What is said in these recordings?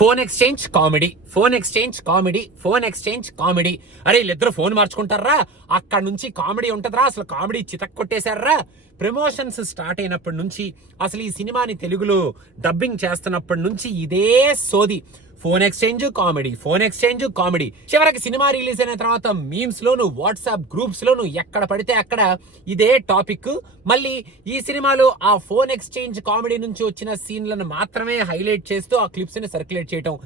Phone exchange comedy. అరే వీళ్ళిద్దరు phone మార్చుకుంటారా, అక్కడ నుంచి కామెడీ ఉంటదరా, అసలు కామెడీ చితక్ కొట్టేశారా. ప్రమోషన్స్ స్టార్ట్ అయినప్పటి నుంచి, అసలు ఈ సినిమాని తెలుగులో డబ్బింగ్ చేస్తున్నప్పటి నుంచి ఇదే సోది. Phone exchange comedy. చివరికి సినిమా రిలీజ్ అయిన తర్వాత మీమ్స్ లోను, వాట్సాప్ గ్రూప్స్ లోను ఎక్కడ పడితే అక్కడ ఇదే టాపిక్. మళ్ళీ ఈ సినిమాలో ఆ ఫోన్ ఎక్స్చేంజ్ కామెడీ నుంచి వచ్చిన సీన్లను మాత్రమే హైలైట్ చేస్తూ ఆ క్లిప్స్ ని సర్క్యులేట్ చేయటం.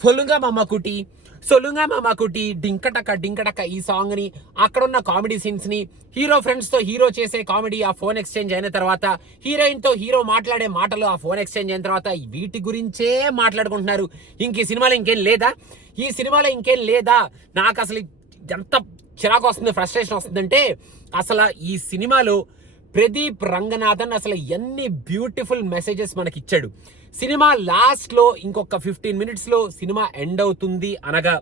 సొల్లుగా మామాకుటి డింకటక ఈ సాంగ్ ని, అక్కడున్న కామెడీ సీన్స్ ని, హీరో ఫ్రెండ్స్ తో హీరో చేసే కామెడీ ఆ ఫోన్ ఎక్స్చేంజ్ అయిన తర్వాత, హీరోయిన్ తో హీరో మాట్లాడే మాటలు ఆ ఫోన్ ఎక్స్చేంజ్ అయిన తర్వాత, వీటి గురించే మాట్లాడుకుంటున్నారు. ఈ సినిమాలో ఇంకేం లేదా. నాకు అసలు ఎంత చిరాకు వస్తుంది, ఫ్రస్ట్రేషన్ వస్తుందంటే, అసలు ఈ సినిమాలో ప్రదీప్ రంగనాథన్ అసలు ఎన్ని బ్యూటిఫుల్ మెసేజెస్ మనకి ఇచ్చాడు. సినిమా లాస్ట్ లో ఇంకొక 15 minutes లో సినిమా ఎండ్ అవుతుంది అనగా,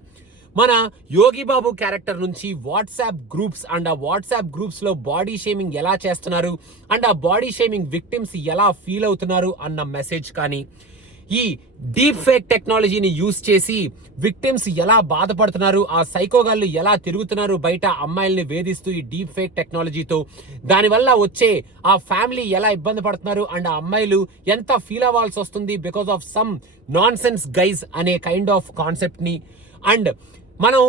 మన యోగి బాబు క్యారెక్టర్ నుంచి వాట్సాప్ గ్రూప్స్ అండ్ ఆ వాట్సాప్ గ్రూప్స్ లో బాడీ షేమింగ్ ఎలా చేస్తున్నారు అండ్ ఆ బాడీ షేమింగ్ విక్టిమ్స్ ఎలా ఫీల్ అవుతున్నారు అన్న మెసేజ్ కానీ, ఈ డీప్ ఫేక్ టెక్నాలజీని యూజ్ చేసి విక్టిమ్స్ ఎలా బాధపడుతున్నారు, ఆ సైకోగాళ్ళు ఎలా తిరుగుతున్నారు బయట అమ్మాయిల్ని వేధిస్తూ ఈ డీప్ ఫేక్ టెక్నాలజీతో, దానివల్ల వచ్చే ఆ ఫ్యామిలీ ఎలా ఇబ్బంది పడుతున్నారు అండ్ ఆ అమ్మాయిలు ఎంత ఫీల్ అవ్వాల్సి వస్తుంది because of some non sense guys అనే కైండ్ ఆఫ్ కాన్సెప్ట్ ని, అండ్ మనం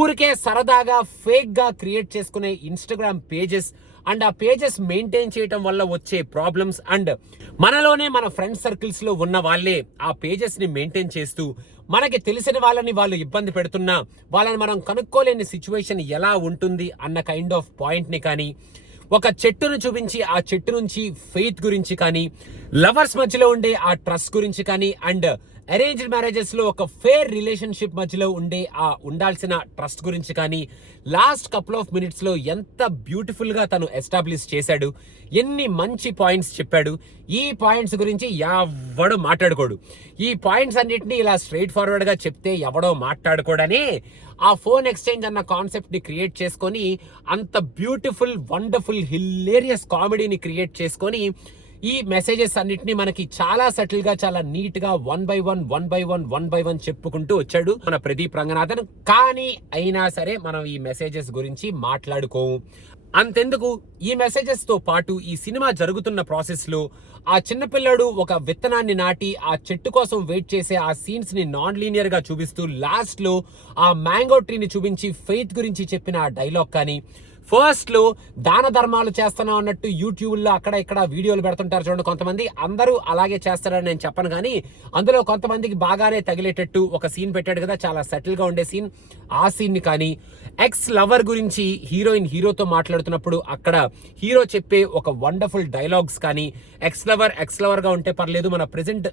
ఊరికే సరదాగా ఫేక్ గా క్రియేట్ చేసుకునే ఇన్స్టాగ్రామ్ పేజెస్ అండ్ ఆ పేజెస్ మెయింటైన్ చేయటం వల్ల వచ్చే ప్రాబ్లమ్స్, అండ్ మనలోనే మన ఫ్రెండ్ సర్కిల్స్ లో ఉన్న వాళ్ళే ఆ పేజెస్ ని మెయింటైన్ చేస్తూ మనకి తెలిసిన వాళ్ళని వాళ్ళు ఇబ్బంది పెడుతున్నా వాళ్ళని మనం కనుక్కోలేని సిచ్యువేషన్ ఎలా ఉంటుంది అన్న కైండ్ ఆఫ్ పాయింట్ ని కానీ, ఒక చెట్టును చూపించి ఆ చెట్టు నుంచి ఫెయిత్ గురించి కానీ, లవర్స్ మధ్యలో ఉండే ఆ ట్రస్ట్ గురించి కానీ, అండ్ అరేంజ్డ్ మ్యారేజెస్ లో ఒక ఫేర్ రిలేషన్షిప్ మధ్యలో ఉండే ఆ ఉండాల్సిన ట్రస్ట్ గురించి కానీ లాస్ట్ కపుల్ ఆఫ్ మినిట్స్ లో ఎంత బ్యూటిఫుల్ గా తను ఎస్టాబ్లిష్ చేశాడు. ఎన్ని మంచి పాయింట్స్ చెప్పాడు. ఈ పాయింట్స్ గురించి ఎవడో మాట్లాడుకోడు. ఈ పాయింట్స్ అన్నిటిని ఇలా స్ట్రైట్ ఫార్వర్డ్ గా చెప్తే ఎవడో మాట్లాడుకోడని ఆ ఫోన్ ఎక్స్చేంజ్ అన్న కాన్సెప్ట్ ని క్రియేట్ చేసుకొని, అంత బ్యూటిఫుల్ వండర్ఫుల్ హిలేరియస్ కామెడీని క్రియేట్ చేసుకొని ఈ మెసేజెస్ అన్నిటిని మనకి చాలా సటిల్ గా, చాలా నీట్ గా వన్ బై వన్ చెప్పుకుంటూ వచ్చాడు మన ప్రదీప్ రంగనాథన్. కానీ అయినా సరే మనం ఈ మెసేజెస్ గురించి మాట్లాడుకోము. అంతెందుకు, ఈ మెసేజెస్ తో పాటు ఈ సినిమా జరుగుతున్న ప్రాసెస్ లో ఆ చిన్నపిల్లడు ఒక విత్తనాన్ని నాటి ఆ చెట్టు కోసం వెయిట్ చేసే ఆ సీన్స్ ని నాన్ లీనియర్ గా చూపిస్తూ లాస్ట్ లో ఆ మ్యాంగో ట్రీని చూపించి ఫెయిత్ గురించి చెప్పిన ఆ డైలాగ్ కానీ, ఫస్ట్ లో దాన ధర్మాలు చేస్తున్నాం అన్నట్టు యూట్యూబ్ లో అక్కడ ఇక్కడ వీడియోలు పెడుతుంటారు చూడండి కొంతమంది, అందరూ అలాగే చేస్తారని నేను చెప్పను, కానీ అందులో కొంతమందికి బాగానే తగిలేటట్టు ఒక సీన్ పెట్టాడు కదా, చాలా సెటిల్ గా ఉండే సీన్. ఆ సీన్ ని కానీ, ఎక్స్ లవర్ గురించి హీరోయిన్ హీరోతో మాట్లాడుతున్నప్పుడు అక్కడ హీరో చెప్పే ఒక వండర్ఫుల్ డైలాగ్స్ కానీ, ఎక్స్ లవర్ గా ఉంటే పర్లేదు, మన ప్రెసెంట్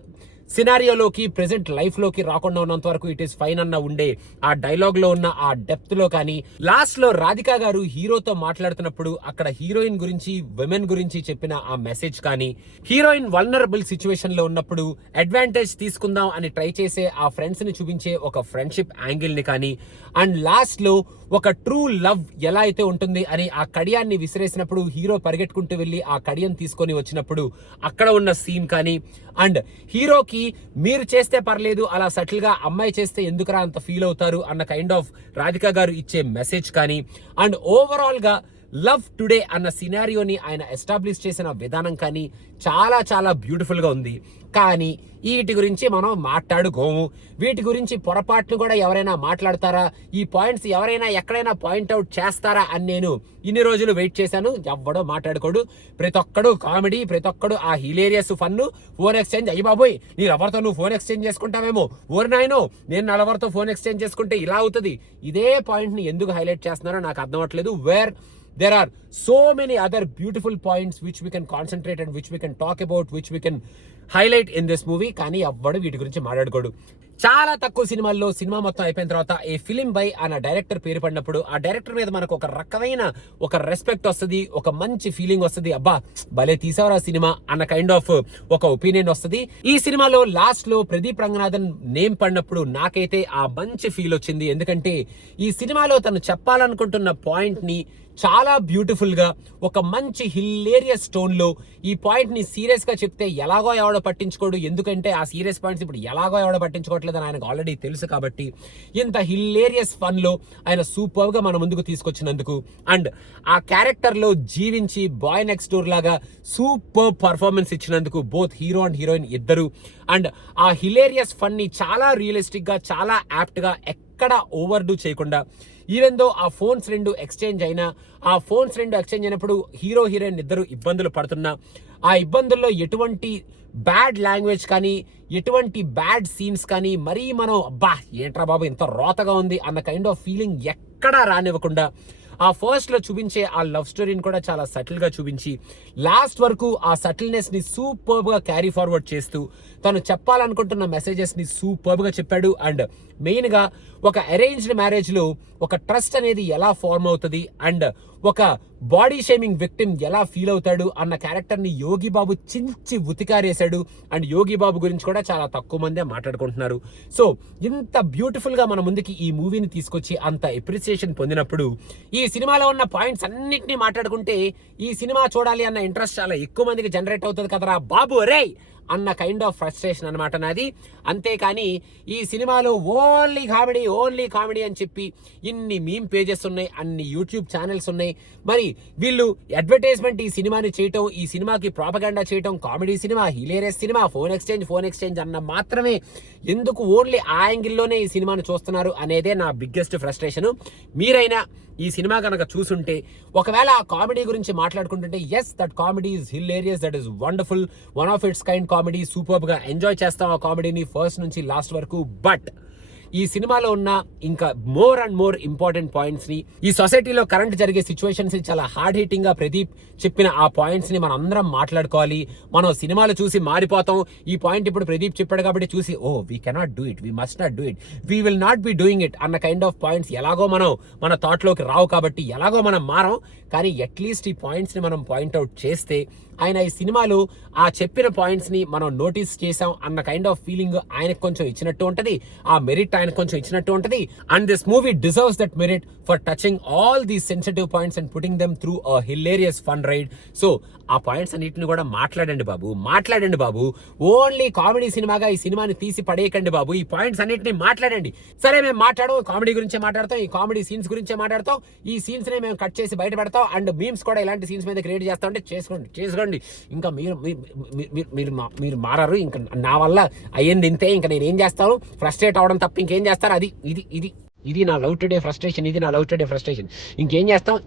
సినారియోలోకి ప్రెసెంట్ లైఫ్ లోకి రాకుండా ఉన్నంత వరకు ఇట్ ఈస్ ఫైన్ అన్న ఉండే ఆ డైలాగ్ లో ఉన్న ఆ డెప్త్ లో కానీ, లాస్ట్ లో రాధిక గారు హీరోతో మాట్లాడుతున్నప్పుడు అక్కడ హీరోయిన్ గురించి విమెన్ గురించి చెప్పిన ఆ మెసేజ్ కానీ, హీరోయిన్ వల్నరబుల్ సిచ్యువేషన్ లో ఉన్నప్పుడు అడ్వాంటేజ్ తీసుకుందాం అని ట్రై చేసే ఆ ఫ్రెండ్స్ ని చూపించే ఒక ఫ్రెండ్షిప్ యాంగిల్ ని కానీ, అండ్ లాస్ట్ లో ఒక ట్రూ లవ్ ఎలా అయితే ఉంటుంది అని ఆ కడియాన్ని విసిరేసినప్పుడు హీరో పరిగెట్టుకుంటూ వెళ్ళి ఆ కడియం తీసుకొని వచ్చినప్పుడు అక్కడ ఉన్న సీన్ కానీ, అండ్ హీరోకి మీరు చేస్తే పర్లేదు అలా సటిల్ గా అమ్మాయి చేస్తే ఎందుకురా అంత ఫీల్ అవుతారు అన్న కైండ్ ఆఫ్ రాధిక గారు ఇచ్చే మెసేజ్ కానీ, అండ్ ఓవరాల్ గా లవ్ టుడే అన్న సినారియోని ఆయన ఎస్టాబ్లిష్ చేసిన విధానం కానీ చాలా చాలా బ్యూటిఫుల్ గా ఉంది. కానీ వీటి గురించి మనం మాట్లాడుకోము. వీటి గురించి పొరపాట్లు కూడా ఎవరైనా మాట్లాడతారా, ఈ పాయింట్స్ ఎవరైనా ఎక్కడైనా పాయింట్అవుట్ చేస్తారా అని నేను ఇన్ని రోజులు వెయిట్ చేశాను. ఎవ్వడో మాట్లాడుకోడు. ప్రతి ఒక్కడు కామెడీ, ప్రతి ఒక్కడు ఆ హిలేరియస్ ఫన్. ఫోన్ ఎక్స్చేంజ్, అయ్యి బాబోయ్ నీ లవర్తో నువ్వు ఫోన్ ఎక్స్చేంజ్ చేసుకుంటావేమో, ఓరి నాయనో నేను నా లవర్తో ఫోన్ ఎక్స్చేంజ్ చేసుకుంటే ఇలా అవుతుంది. ఇదే పాయింట్ ని ఎందుకు హైలైట్ చేస్తున్నారో నాకు అర్థం అవ్వట్లేదు. Where there are so many other beautiful points which we can concentrate and which we can talk about, which we can highlight in this movie. కానీ ఎవ్వడు వీటి గురించి మాట్లాడుకోడు. చాలా తక్కువ సినిమాల్లో సినిమా మొత్తం అయిపోయిన తర్వాత ఏ ఫిలిం బై అన్న డైరెక్టర్ పేరు పడినప్పుడు ఆ డైరెక్టర్ మీద మనకు ఒక రకమైన ఒక రెస్పెక్ట్ వస్తుంది, ఒక మంచి ఫీలింగ్ వస్తుంది. అబ్బా భలే తీసావరా సినిమా అన్న కైండ్ ఆఫ్ ఒక ఒపీనియన్ వస్తుంది. ఈ సినిమాలో లాస్ట్ లో ప్రదీప్ రంగనాథన్ నేమ్ పడినప్పుడు నాకైతే ఆ మంచి ఫీల్ వచ్చింది. ఎందుకంటే ఈ సినిమాలో తను చెప్పాలనుకుంటున్న పాయింట్ ని చాలా బ్యూటిఫుల్ గా ఒక మంచి హిలేరియస్ టోన్ లో ఈ పాయింట్ ని సీరియస్ గా చెప్తే ఎలాగో ఎవడో పట్టించుకోడు. ఎందుకంటే ఆ సీరియస్ పాయింట్స్ ఇప్పుడు ఎలాగో ఎవడో పట్టించుకోవట్లేదు. చేయట్లేదని ఆయనకు ఆల్రెడీ తెలుసు కాబట్టి ఇంత హిలేరియస్ ఫన్లో ఆయన సూపర్గా మన ముందుకు తీసుకొచ్చినందుకు అండ్ ఆ క్యారెక్టర్లో జీవించి బాయ్ నెక్స్ట్ డోర్ లాగా సూపర్ పర్ఫార్మెన్స్ ఇచ్చినందుకు బోత్ హీరో అండ్ హీరోయిన్ ఇద్దరు అండ్ ఆ హిలేరియస్ ఫన్ని చాలా రియలిస్టిక్గా చాలా యాప్ట్గా ఎక్కడ ఓవర్ డూ చేయకుండా ఈవెన్ దో ఆ ఫోన్స్ రెండు ఎక్స్చేంజ్ అయినా ఆ ఫోన్స్ రెండు ఎక్స్చేంజ్ అయినప్పుడు హీరో హీరోయిన్ ఇద్దరు ఇబ్బందులు పడుతున్నా ఆ ఇబ్బందుల్లో ఎటువంటి బ్యాడ్ లాంగ్వేజ్ కానీ ఎటువంటి బ్యాడ్ సీన్స్ కానీ మరీ మనం అబ్బా ఏంట్రా బాబు ఇంత రోతగా ఉంది అన్న కైండ్ ఆఫ్ ఫీలింగ్ ఎక్కడా రానివ్వకుండా ఆ ఫస్ట్లో చూపించే ఆ లవ్ స్టోరీని కూడా చాలా సటిల్గా చూపించి లాస్ట్ వరకు ఆ సటిల్నెస్ని సూపర్గా క్యారీ ఫార్వర్డ్ చేస్తూ తను చెప్పాలనుకుంటున్న మెసేజెస్ని సూపర్గా చెప్పాడు అండ్ మెయిన్గా ఒక అరేంజ్డ్ మ్యారేజ్లో ఒక ట్రస్ట్ అనేది ఎలా ఫార్మ్ అవుతుంది అండ్ ఒక బాడీ షేమింగ్ విక్టిమ్ ఎలా ఫీల్ అవుతాడు అన్న క్యారెక్టర్ని యోగి బాబు చించి ఉతికారేశాడు అండ్ యోగి బాబు గురించి కూడా చాలా తక్కువ మందే మాట్లాడుకుంటున్నారు. సో ఇంత బ్యూటిఫుల్గా మన ముందుకి ఈ మూవీని తీసుకొచ్చి అంత ఎప్రిసియేషన్ పొందినప్పుడు ఈ సినిమాలో ఉన్న పాయింట్స్ అన్నింటినీ మాట్లాడుకుంటే ఈ సినిమా చూడాలి అన్న ఇంట్రెస్ట్ చాలా ఎక్కువ మందికి జనరేట్ అవుతుంది కదరా బాబు రే అన్న కైండ్ ఆఫ్ ఫ్రస్ట్రేషన్ అనమాట నాది. అంతేకాని ఈ సినిమాలో ఓన్లీ కామెడీ అని చెప్పి ఇన్ని మీమ్ పేజెస్ ఉన్నాయి, అన్ని యూట్యూబ్ ఛానల్స్ ఉన్నాయి. మరి వీళ్ళు అడ్వర్టైజ్మెంట్ ఈ సినిమాని చేయటం, ఈ సినిమాకి ప్రాపగాండా చేయటం, comedy cinema, hilarious cinema, phone exchange అన్న మాత్రమే ఎందుకు ఓన్లీ ఆ యాంగిల్లోనే ఈ సినిమాని చూస్తున్నారు అనేదే నా బిగ్గెస్ట్ ఫ్రస్ట్రేషన్. మీరైనా ఈ సినిమా కనుక చూసుంటే ఒకవేళ ఆ కామెడీ గురించి మాట్లాడుకుంటుంటే yes that comedy is hilarious, that is wonderful, one of its kind comedy, సూపర్గా ఎంజాయ్ చేస్తాం ఆ కామెడీని ఫస్ట్ నుంచి లాస్ట్ వరకు. బట్ ఈ సినిమాలో ఉన్న ఇంకా మోర్ అండ్ మోర్ ఇంపార్టెంట్ పాయింట్స్ని, ఈ సొసైటీలో కరెంట్ జరిగే సిచ్యువేషన్స్ని చాలా హార్డ్ హిట్టింగ్గా ప్రదీప్ చెప్పిన ఆ పాయింట్స్ని మనం అందరం మాట్లాడుకోవాలి. మనం సినిమాలు చూసి మారిపోతాం. ఈ పాయింట్ ఇప్పుడు ప్రదీప్ చెప్పాడు కాబట్టి చూసి we cannot do it, we must not do it, we will not be doing it అన్న కైండ్ ఆఫ్ పాయింట్స్ ఎలాగో మన థాట్లోకి రావు కాబట్టి ఎలాగో మనం మారం. కానీ అట్లీస్ట్ ఈ పాయింట్స్ని మనం పాయింట్అవుట్ చేస్తే ఆయన ఈ సినిమాలో ఆ చెప్పిన పాయింట్స్ని మనం నోటీస్ చేసాం అన్న కైండ్ ఆఫ్ ఫీలింగ్ ఆయనకు కొంచెం ఇచ్చినట్టు ఉంటుంది, ఆ మెరిట్ ఆయనకు కొంచెం ఇచ్చినట్టు ఉంటుంది. And this movie deserves that merit for touching all these sensitive points and putting them through a hilarious fun ride. So ఆ పాయింట్స్ అన్నిటిని కూడా మాట్లాడండి బాబు. ఓన్లీ కామెడీ సినిమాగా ఈ సినిమాని తీసి పడేయకండి బాబు. ఈ పాయింట్స్ అన్నిటిని మాట్లాడండి. సరే మేము మాట్లాడము, కామెడీ గురించే మాట్లాడతాం, ఈ కామెడీ సీన్స్ గురించే మాట్లాడతాం, ఈ సీన్స్ నే మేము కట్ చేసి బయట పెడతాం అండ్ మీమ్స్ కూడా ఇలాంటి సీన్స్ మీద క్రియేట్ చేస్తా ఉంటే చేసుకోండి. ఇంకా మీరు మారారు. ఇంకా నా వల్ల అయ్యింది ఇంతే. ఇంకా నేను ఏం చేస్తాను, ఫ్రస్ట్రేట్ అవడం తప్ప ఇంకేం చేస్తారు. ఇది నా లవ్ టుడే ఫ్రస్ట్రేషన్. ఇంకేం చేస్తాం.